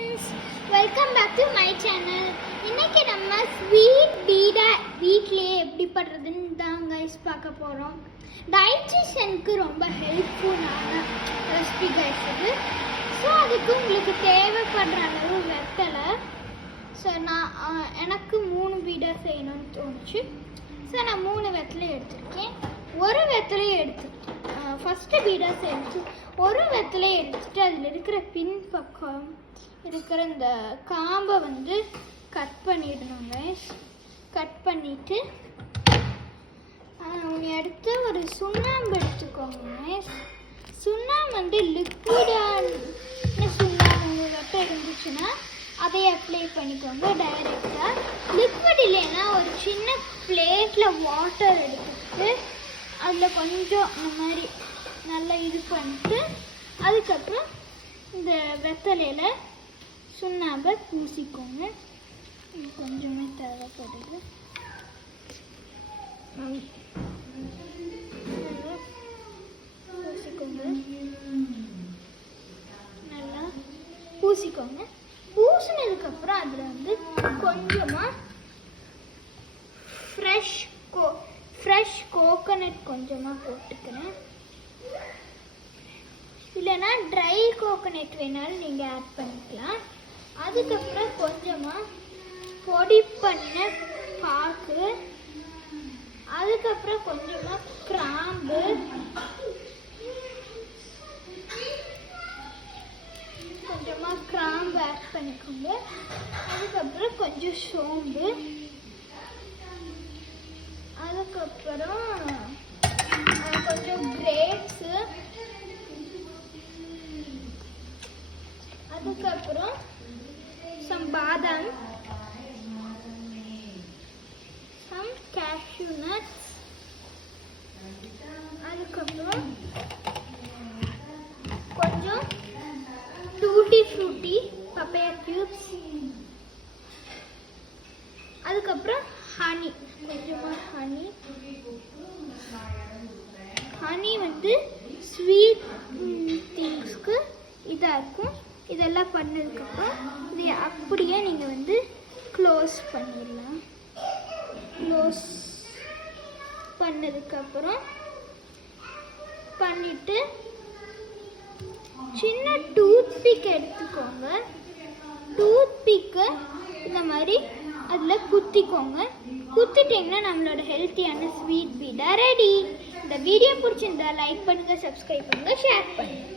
friends, welcome back to my channel. இன்னைக்கு நம்ம sweet பீடா வீட்லயே எப்படி பண்றதுன்னு தான் गाइस பார்க்க போறோம். டைஜஷனுக்கு ரொம்ப ஹெல்ப்ஃபுல்லான ரெசிபி गाइस இது. ஸோ அதுக்கு உங்களுக்கு தேவைப்படுற அளவு வெத்தலை. ஸோ எனக்கு 3 பீடா செய்யணும்னு தோணுச்சு. ஸோ நான் 3 வெத்தலை எடுத்திருக்கேன். ஒரு வெத்தலையை ஃபஸ்ட்டு பீடா செய்யணும். ஒரு வெத்தலையை எடுத்துட்டு அதில் இருக்கிற பின் பக்கம் இருக்கிற இந்த காம்பை கட் பண்ணிடணும். கட் பண்ணிவிட்டு எடுத்து ஒரு சுண்ணாம்பு எடுத்துக்கோங்க. சுண்ணாம்பு லிக்விடான சுண்ணாம்பு உங்கள்கிட்ட இருந்துச்சுன்னா அதை அப்ளை பண்ணிக்கோங்க டைரெக்டாக. லிக்விட் இல்லைன்னா ஒரு சின்ன பிளேட்டில் வாட்டர் எடுத்துக்கிட்டு அதில் கொஞ்சம் இந்த மாதிரி நல்லா இது பண்ணிட்டு அதுக்கப்புறம் இந்த வெத்தலையில் சுண்ணாம்பை பூசிக்கோங்க. கொஞ்சமே தேவைப்படுது. பூசிக்கோங்க, நல்லா பூசிக்கோங்க. பூசினதுக்கப்புறம் அதில் கொஞ்சமாக ஃப்ரெஷ் கோகோனட் கொஞ்சமாக போட்டுக்கிறேன். இல்லைன்னா ட்ரை கோகோனட் வேணாலும் நீங்கள் ஆட் பண்ணிக்கலாம். அதுக்கப்புறம் கொஞ்சமாக பொடி பண்ண பாக்கு, அதுக்கப்புறம் கொஞ்சமாக கிராம்பு, ஆட் பண்ணிக்கோங்க. அதுக்கப்புறம் கொஞ்சம் சோம்பு, அதுக்கப்புறம் கொஞ்சம் கிரேப்ஸு, அதுக்கப்புறம் சம் பாதாம், சம் கேஷ்யூ நட்ஸ், அதுக்கப்புறம் கொஞ்சம் டூட்டி ஃப்ரூட்டி பப்பையா க்யூப்ஸ், அதுக்கப்புறம் ஹனி, கொஞ்சமாக ஹனி ஸ்வீட் திங்ஸ்க்கு இதாக இருக்கும். இதெல்லாம் பண்ணதுக்கப்புறம் இதை அப்படியே நீங்கள் க்ளோஸ் பண்ணிடலாம். க்ளோஸ் பண்ணதுக்கப்புறம் பண்ணிவிட்டு சின்ன டூத்பிக் எடுத்துக்கோங்க. டூத்பிக்கை இந்த மாதிரி அதில் குத்திக்கோங்க. குத்திட்டிங்கன்னா நம்மளோட ஹெல்த்தியான ஸ்வீட் பீடா ரெடி. இந்த வீடியோ பிடிச்சிருந்தா லைக் பண்ணுங்கள், சப்ஸ்கிரைப் பண்ணுங்கள், ஷேர் பண்ணுங்கள்.